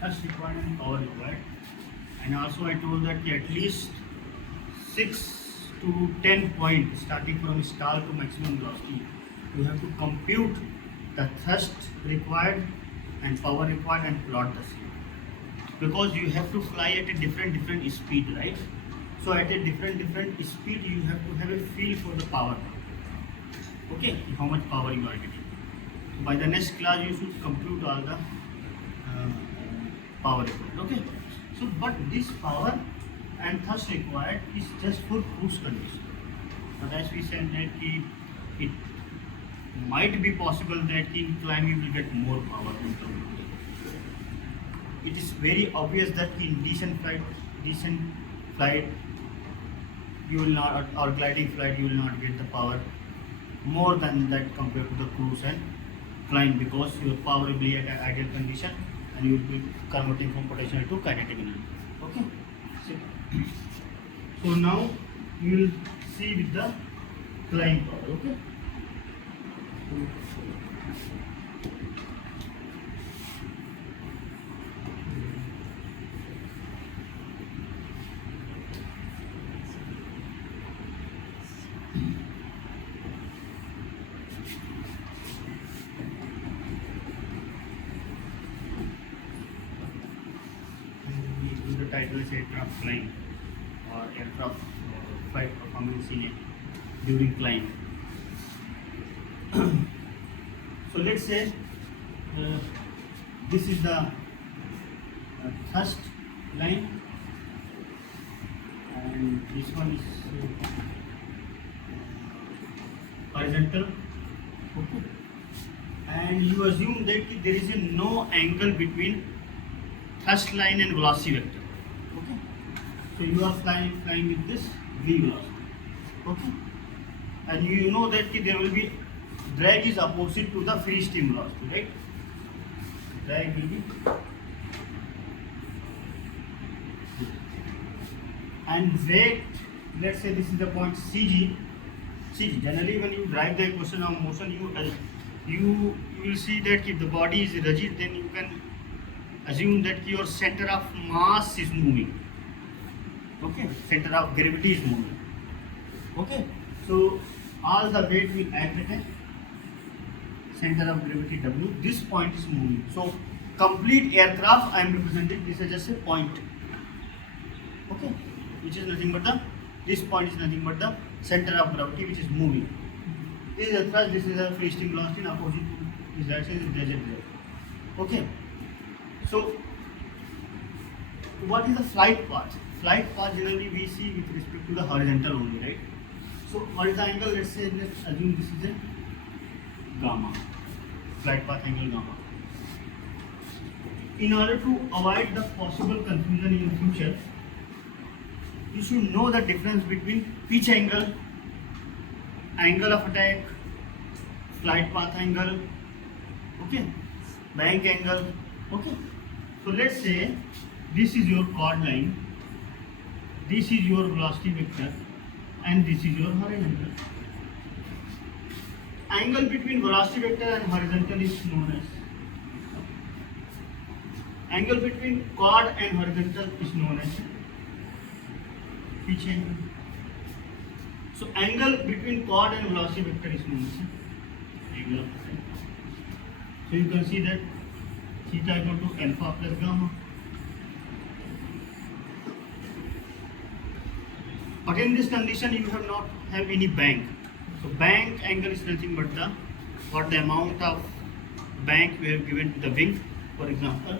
thrust required and power required. And also I told that at least 6 to 10 points starting from stall to maximum velocity. You have to compute the thrust required and power required and plot the same. Because you have to fly at a different speed, right? So at a different speed you have to have a feel for the power. Okay, how much power you are getting. By the next class you should compute all the power required. Okay, so but this power and thrust required is just for cruise condition. But as we said that it might be possible that in climbing you will get more power in terms. It is very obvious that in decent flight you will not, or gliding flight you will not get the power more than that compared to the cruise and climb, because your power will be at an ideal condition and you will be converting from potential to kinetic energy. Okay. So now you will see with the climb power. Okay. The title is aircraft flying or aircraft flight performance in a during climb. So let's say this is the thrust line and this one is horizontal. Okay. And you assume that there is no angle between thrust line and velocity vector. Okay. So you are flying with this v velocity. Okay. And you know that there will be drag is opposite to the free stream velocity, right? Drag will be, and weight, let's say this is the point CG. Generally when you drive the equation of motion, you will see that if the body is rigid, then you can assume that your center of mass is moving. Okay, center of gravity is moving. Okay, so all the weight will act at a center of gravity W. This point is moving. So complete aircraft I am representing this as just a point. Okay, which is nothing but this point is nothing but the center of gravity which is moving. This is a thrust, this is a free stream velocity, and opposite to this direction is digit drag. Okay. So, what is the flight path? Flight path generally we see with respect to the horizontal only, right? So, what is the angle? Let's assume this is a gamma. Flight path angle gamma. In order to avoid the possible confusion in the future, you should know the difference between pitch angle, angle of attack, flight path angle, okay, bank angle, okay. So let's say this is your chord line, this is your velocity vector, and this is your horizontal. Angle between velocity vector and horizontal is known as, angle between chord and horizontal is known as pitch angle. So angle between chord and velocity vector is known as angle of attack. So you can see that theta equal to alpha plus gamma. But in this condition you have not have any bank. So bank angle is nothing but the amount of bank we have given to the wing. For example,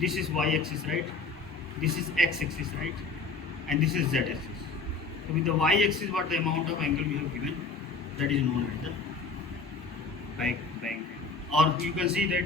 this is y-axis, right? This is x-axis, right? And this is z-axis. So with the y-axis, what the amount of angle we have given, that is known as the bank. Or you can see that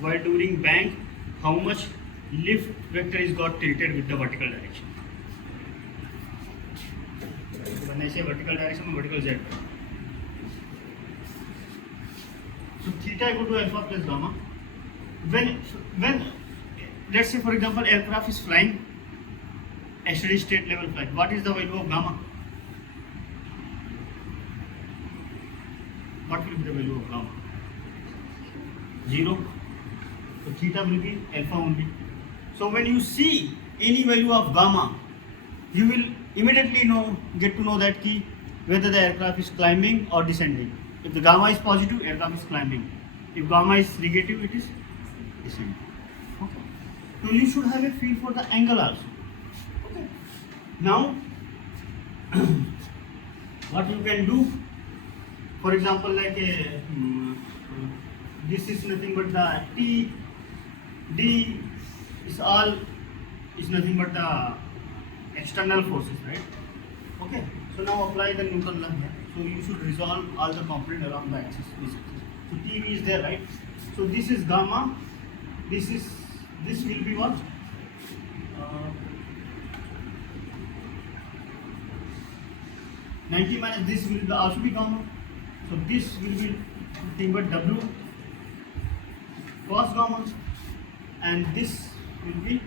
while during bank, how much lift vector is got tilted with the vertical direction. When I say vertical direction, vertical z. So theta equal to alpha plus gamma. When let's say for example aircraft is flying a steady state level flight, what is the value of gamma? What will be the value of gamma? 0. So theta will be alpha only. So when you see any value of gamma, you will immediately get to know that key whether the aircraft is climbing or descending. If the gamma is positive, aircraft is climbing. If gamma is negative, it is descending. Okay. So you should have a feel for the angle also. Okay. Now, what you can do, for example, like this is nothing but the T, D is nothing but the external forces, right? Okay. So now apply the Newton law here. So you should resolve all the component around the axis. So TV is there, right? So this is gamma. This will be what? 90 minus this will also be gamma. So this will be nothing but W cos gamma, and this will be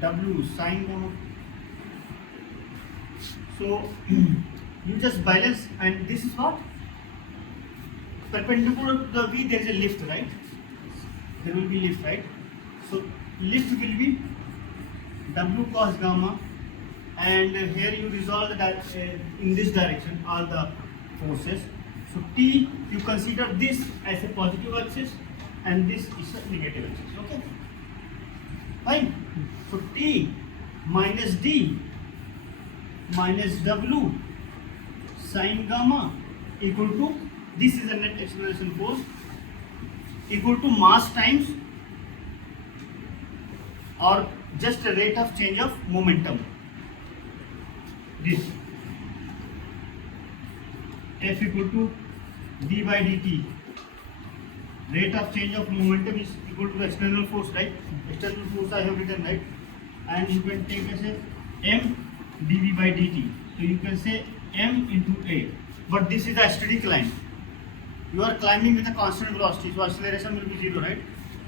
W sin gamma. So you just balance, and this is what? Perpendicular to the V, there is a lift, right? There will be lift, right? So lift will be W cos gamma, and here you resolve that in this direction all the forces. So T, you consider this as a positive axis and this is a negative axis. Okay, fine. So T minus D minus W sin gamma equal to, this is a net acceleration force, equal to mass times or just a rate of change of momentum. This F equal to d by dt. Rate of change of momentum is equal to the external force, right? External force I have written, right? And you can take as a m dv by dt. So you can say m into a. But this is a steady climb. You are climbing with a constant velocity, so acceleration will be 0, right?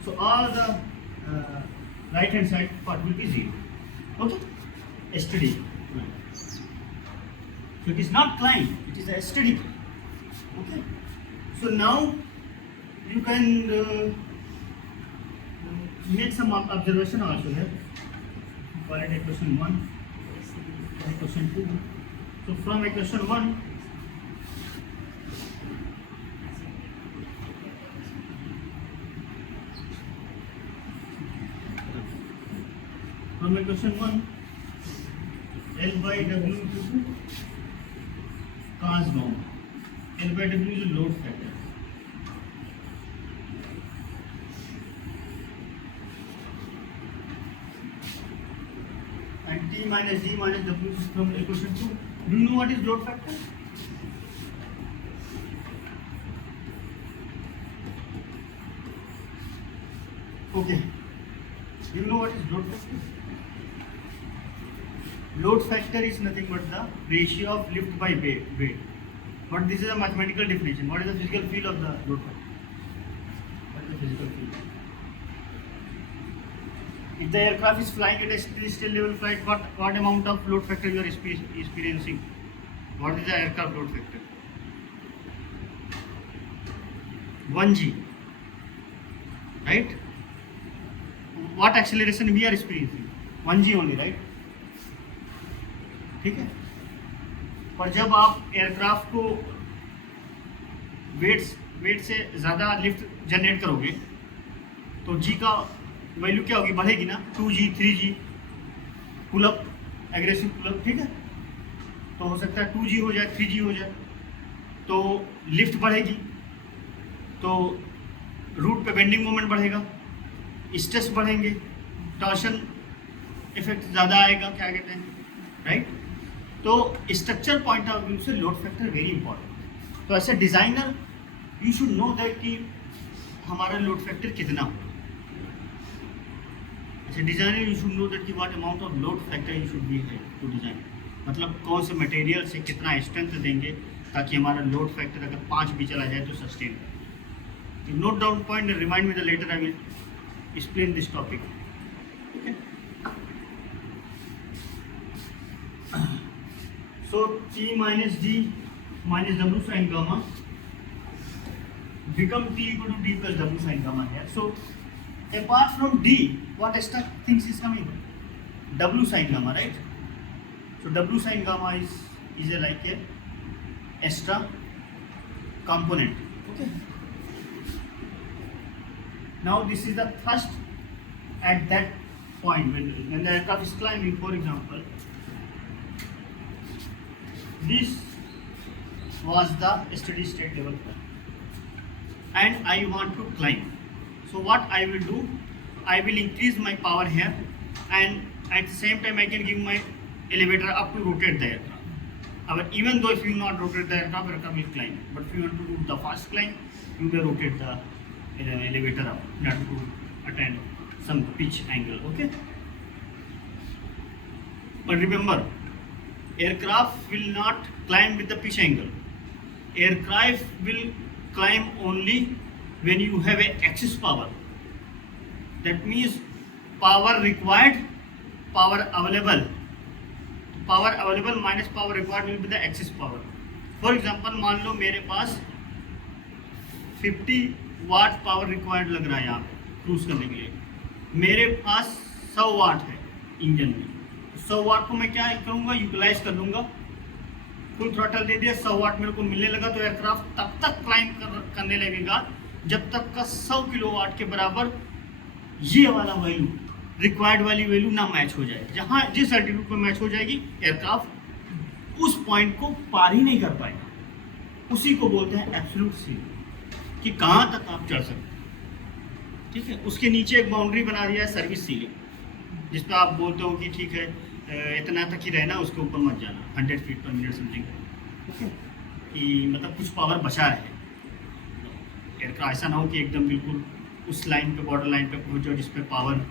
So all the right hand side part will be 0. Okay? Steady. So it is not climb, it is a steady climb. Okay? So now you can make some observation also here. Call it equation 1, equation 2. So from equation 1, L by W equal to cos gamma. L by W is a load factor. And T minus D minus W is from equation 2. Do you know what is load factor? Okay. Do you know what is load factor? Load factor is nothing but the ratio of lift by weight. But this is a mathematical definition. What is the physical field of the load factor? What is the physical field? If the aircraft is flying at a still level flight, what amount of load factor you are experiencing? What is the aircraft load factor? 1g. Right? What acceleration we are experiencing? 1g only, right? ठीक है. पर जब आप aircraft को wait से ज़्यादा lift generate करोगे तो जी का वैल्यू क्या होगी? बढ़ेगी ना. 2g 3g pull up, aggressive pull up. ठीक है. तो हो सकता है 2g हो जाए, 3g हो जाए, तो लिफ्ट बढ़ेगी, तो रूट पे बेंडिंग मोमेंट बढ़ेगा, स्ट्रेस बढ़ेंगे, टॉर्शन इफेक्ट ज़्यादा आएगा, क्या कहते हैं, राइट? तो स्ट्रक्चर पॉइंट ऑफ व्यू से लोड फैक्टर वेरी इंपॉर्टेंट. तो ऐसे designer you should know that कि हमारा लोड फैक्टर कितना हो. ऐसे designer you should know that कि what amount of load factor you should be है टू डिज़ाइन. मतलब कौन से मटेरियल से कितना स्ट्रेंथ देंगे ताकि हमारा लोड फैक्टर अगर 5 भी चला जाए तो sustain. Note down point, remind me the later, I will explain this topic. Okay. So T minus D minus W sin gamma become T equal to D plus W sin gamma here. So apart from D, what extra things is coming? W sin gamma, right? So W sin gamma is a like a extra component. Okay. Now this is the thrust at that point when the aircraft is climbing. For example, this was the steady state level and I want to climb. So what I will do, I will increase my power here, and at the same time I can give my elevator up to rotate the aircraft. Even though if you not rotate the aircraft will climb. But if you want to do the fast climb, you may rotate the elevator up in order to attain some pitch angle. Okay. But remember, aircraft will not climb with the pitch angle. Aircraft will climb only when you have a axis power. That means power required, power available. Power available minus power required will be the axis power. For example, मान लो मेरे पास 50 watt power required लग रहा है यहाँ पे cruise करने के लिए, मेरे पास 100 वाट है इंजन में. 100 वाट को मैं क्या करूँगा, यूटिलाइज कर लूँगा, फुल थ्रॉटल दे दिया, 100 वाट मेरे को मिलने लगा, तो एयरक्राफ्ट तब तक क्लाइंब करने लगेगा जब तक का 100 किलोवाट के बराबर ये वाला वैल्यू, रिक्वायर्ड वाली वैल्यू ना मैच हो जाए. जहाँ जिस एल्टीट्यूड पर मैच हो जाएगी एयरक्राफ्ट उस पॉइंट को पार ही नहीं कर पाएगा. उसी को बोलते हैं एब्सोल्यूट सीलिंग, कि कहाँ तक आप चढ़ सकते हैं. ठीक है. उसके नीचे एक बाउंड्री बना दिया है सर्विस सीलिंग, जिस पर आप बोलते हो कि ठीक है इतना तक ही रहना, उसके ऊपर मत जाना, 100 फीट पर मिनट समथिंग. ओके. कि मतलब कुछ पावर बचा है एयरक्राफ्ट, ऐसा ना हो कि एकदम बिल्कुल उस लाइन पे, बॉर्डर लाइन पे पहुँच जाओ जिस पे पावर,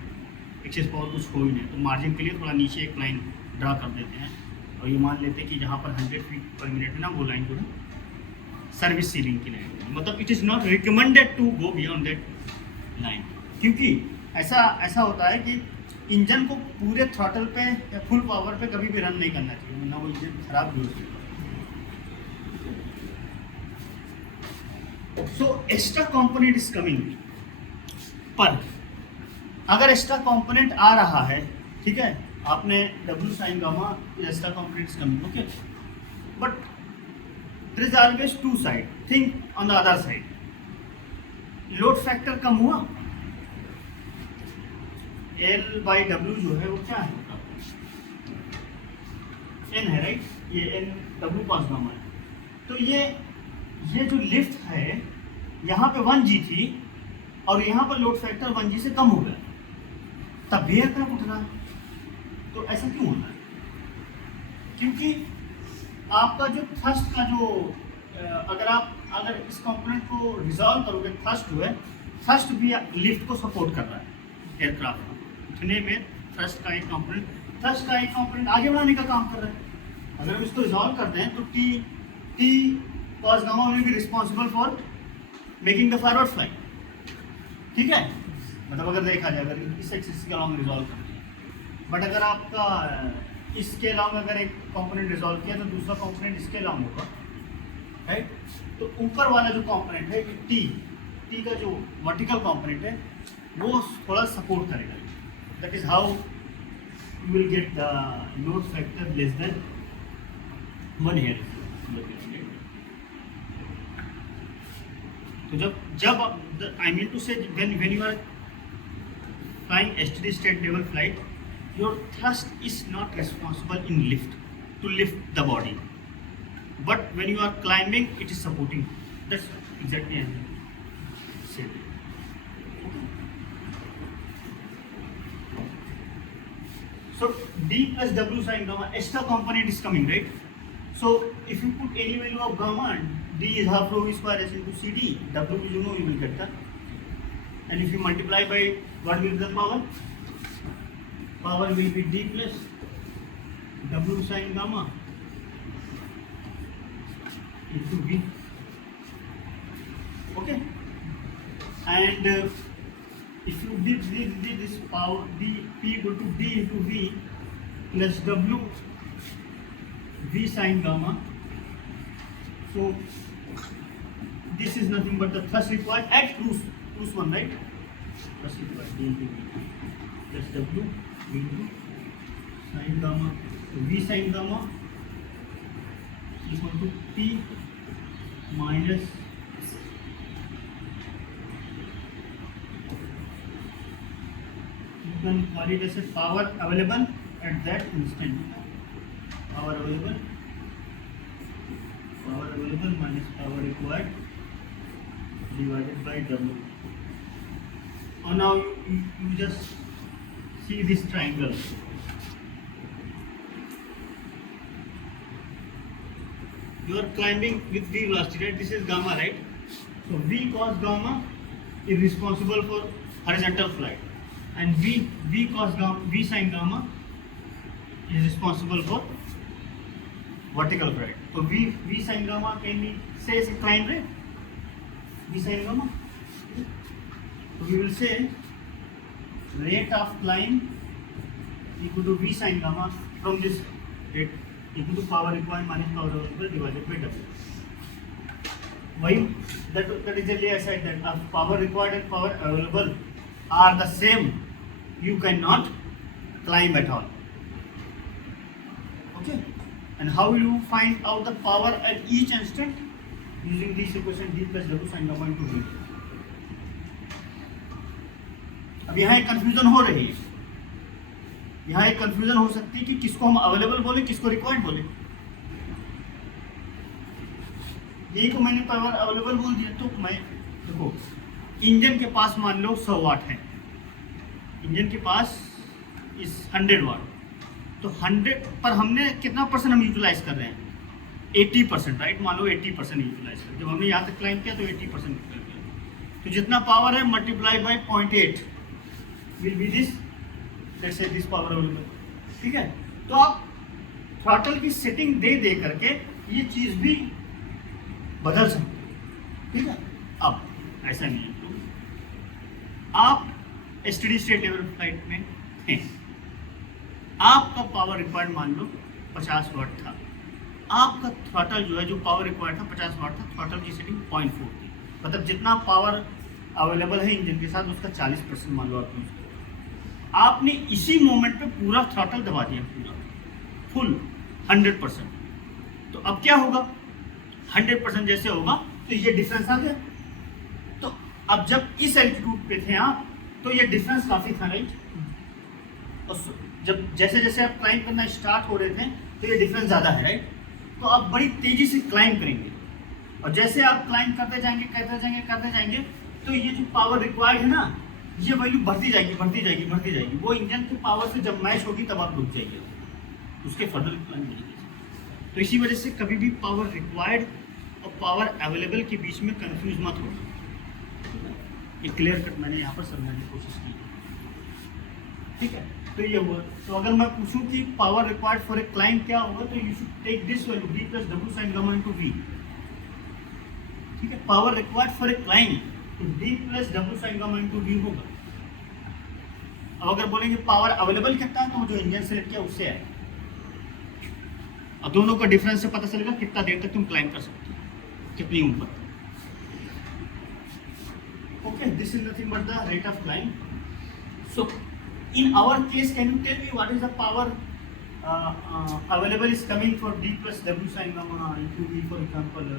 एक्सेस पावर कुछ हो ही नहीं. तो मार्जिन के लिए थोड़ा नीचे एक लाइन ड्रा कर देते हैं और ये मान लेते हैं कि जहाँ पर 100 फीट पर मिनट है ना, वो लाइन जो है सर्विस सीलिंग की लाइन. मतलब it is not recommended to go beyond that line, क्योंकि ऐसा होता है कि इंजन को पूरे थ्रॉटल पे या फुल पावर पे कभी भी रन नहीं करना चाहिए, वरना वो इंजन खराब भी हो सकता है. So extra component is coming. पर अगर एक्स्ट्रा कंपोनेंट आ रहा है, ठीक है, आपने W sin gamma extra component is coming. Okay. But there is always two side. Think on the other side. Load factor कम हुआ, L/W जो है वो क्या है, N है, राइट. ये N W पास गामा है. तो ये जो लिफ्ट है यहाँ पे 1G थी और यहाँ पर लोड फैक्टर 1G से कम हो गया, तब भी एयरक्राफ्ट उठ रहा है. तो ऐसा क्यों होना है? क्योंकि आपका जो थ्रस्ट का जो अगर इस कंपोनेंट को रिजॉल्व करोगे, थ्रस्ट जो है, थ्रस्ट भी लिफ्ट को सपोर्ट कर रहा है एयरक्राफ्ट को उठने में. थ्रस्ट का एक कंपोनेंट आगे बढ़ाने का काम कर रहा है. अगर हम इसको रिजॉल्व करते हैं तो T cos gamma will be responsible for making the forward flight. ठीक है. मतलब अगर देखा जाए, अगर इस एक्सिस के अलॉन्ग रिजॉल्व करते हैं, बट अगर आपका इसके अलॉन्ग अगर एक कंपोनेंट रिजॉल्व किया तो दूसरा कंपोनेंट इसके अलॉन्ग होगा, राइट. तो ऊपर वाला जो कंपोनेंट है टी का जो वर्टिकल कंपोनेंट है वो थोड़ा सपोर्ट करेगा. That is how you will get the load factor less than 1 here. तो जब I mean to say when you are flying steady state level flight, your thrust is not responsible in to lift the body, but when you are climbing it is supporting. That's exactly as I said. So D plus W sin gamma, extra component is coming, right? So if you put any value of gamma, D is half rho v square s into CD, W you know you will get that. And if you multiply by what will be the power? Power will be D plus W sin gamma into V. Okay. And if you did this power D, P equal to D into V plus W V sin gamma. So this is nothing but the thrust required at cruise one, right? Thrust required d into v. That's w into sin gamma. So v sin gamma equal to t minus you can call it as a power available at that instant. Power available minus power required divided by W. And now you just see this triangle. You are climbing with v velocity, right? This is gamma, right? So v cos gamma is responsible for horizontal flight, and v cos gamma, v sin gamma is responsible for vertical flight. So v sin gamma can be say as a climb rate. V sin gamma. So we will say rate of climb equal to v sin gamma from this rate equal to power required minus power available divided by W. Why? That is earlier I said that if power required and power available are the same, you cannot climb at all. Okay. And how will you find out the power at each instant? Using this equation d plus w sin gamma into v. अब यहाँ एक confusion हो रही है, यहाँ एक confusion हो सकती है कि किसको हम अवेलेबल बोले, किसको रिक्वायर्ड बोले. यही को मैंने पावर अवेलेबल बोल दिया. तो मैं देखो इंजन के पास मान लो 100 वाट है, इंजन के पास इस 100 वाट, तो 100 पर हमने कितना परसेंट हम यूटिलाइज कर रहे हैं? 80%, राइट? मान लो 80% यूटिलाइज कर. जब हमने यहाँ तक क्लाइम किया तो 80% यूटिलाइज किया. तो जितना पावर है multiply by 0.8 will be this, let's say this power available. ठीक है. तो आप थ्रॉटल की सेटिंग दे करके ये चीज़ भी बदल सकते हैं. ठीक है. अब ऐसा नहीं है, आप स्टेडी स्टेट लेवल फ्लाइट में हैं, आपका पावर रिक्वायर्ड मान लो 50 वाट था, आपका थ्रॉटल जो है जो पावर रिक्वायर्ड था 50 वाट था, थ्रॉटल की सेटिंग 0.4 थी. मतलब जितना पावर अवेलेबल है इंजन के साथ उसका 40% मान लो आपने इसी मोमेंट पे पूरा थ्रॉटल दबा दिया, पूरा फुल 100%. तो अब क्या होगा? 100% जैसे होगा तो ये डिफरेंस आ गया. तो अब जब इस एल्टीट्यूड पे थे आप तो ये डिफरेंस काफ़ी था, राइट? और जब जैसे जैसे आप क्लाइंब करना स्टार्ट हो रहे थे तो ये डिफरेंस ज़्यादा है, राइट? तो आप बड़ी तेज़ी से क्लाइंब करेंगे, और जैसे आप क्लाइंब करते जाएंगे तो ये जो पावर रिक्वायर्ड है ना, ये वैल्यू बढ़ती जाएगी. वो इंजन की पावर से जब मैच होगी तब आप रुक जाइए, उसके फर्दर क्लाइंब नहीं. तो इसी वजह से कभी भी पावर रिक्वायर्ड और पावर अवेलेबल के बीच में कंफ्यूज मत हो. ये क्लियर कट मैंने यहाँ पर समझाने की कोशिश की. ठीक है. तो ये हुआ. तो अगर मैं पूछूं कि power required for a climb क्या होगा, तो you should take this value d plus w sin gamma into v. ठीक है. Power required for a climb तो d plus w sin gamma into v होगा. अब अगर बोलेंगे पावर अवेलेबल कितना है, तो जो इंजन सेलेक्ट किया उससे आए, और दोनों का डिफरेंस से पता चलेगा कितना देर तक तुम क्लाइंब कर सकते हो, कितनी ऊपर. Okay. This is nothing but the rate of climb. So in our case, can you tell me what is the power available is coming for d plus w sin gamma into v, for example?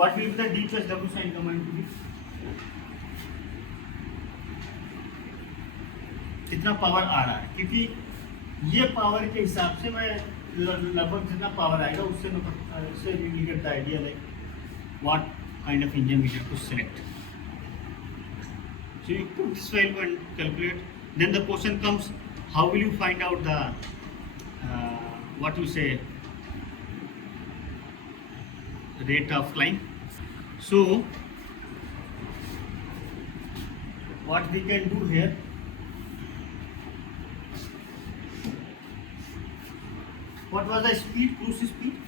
What will be the d plus w sin gamma into v? कितना power आ रहा है? क्योंकि ये power के हिसाब से मैं लगभग जितना पावर आएगा उससे you will get the idea like what kind of engine we have to select. So you put this value and calculate. Then the question comes, how will you find out the what you say rate of climb? So what we can do here, what was the speed, cruise speed?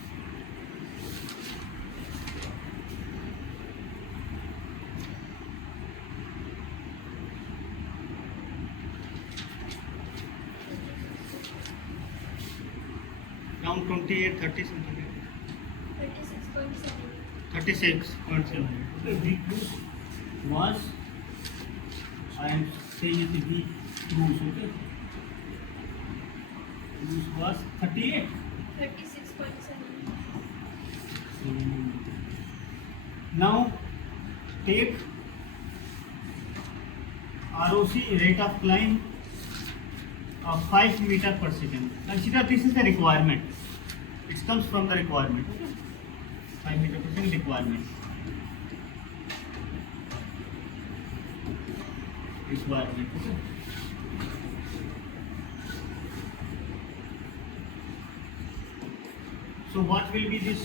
Around 28, 30 something like that. 36.7. 36.7. Okay, V cruise was, I am saying it V cruise, okay. Cruise was 38. 36.7. Now take ROC, rate of climb, of 5 meter per second. Consider this is the requirement. It comes from the requirement. Okay? 5 meter per second requirement. Requirement. Okay? So what will be this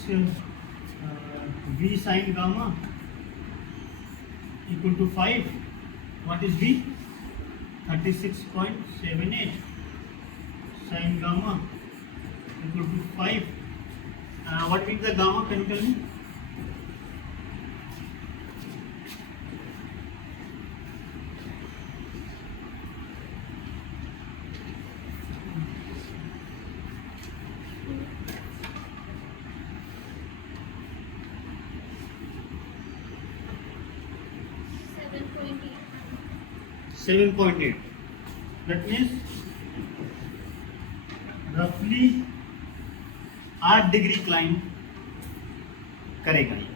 V sin gamma equal to 5? What is V? 36.78. Sin gamma equal to 5. What is the gamma? Can you tell me? $7.8. 7.8. That means roughly 8 degree climb करेगा ये.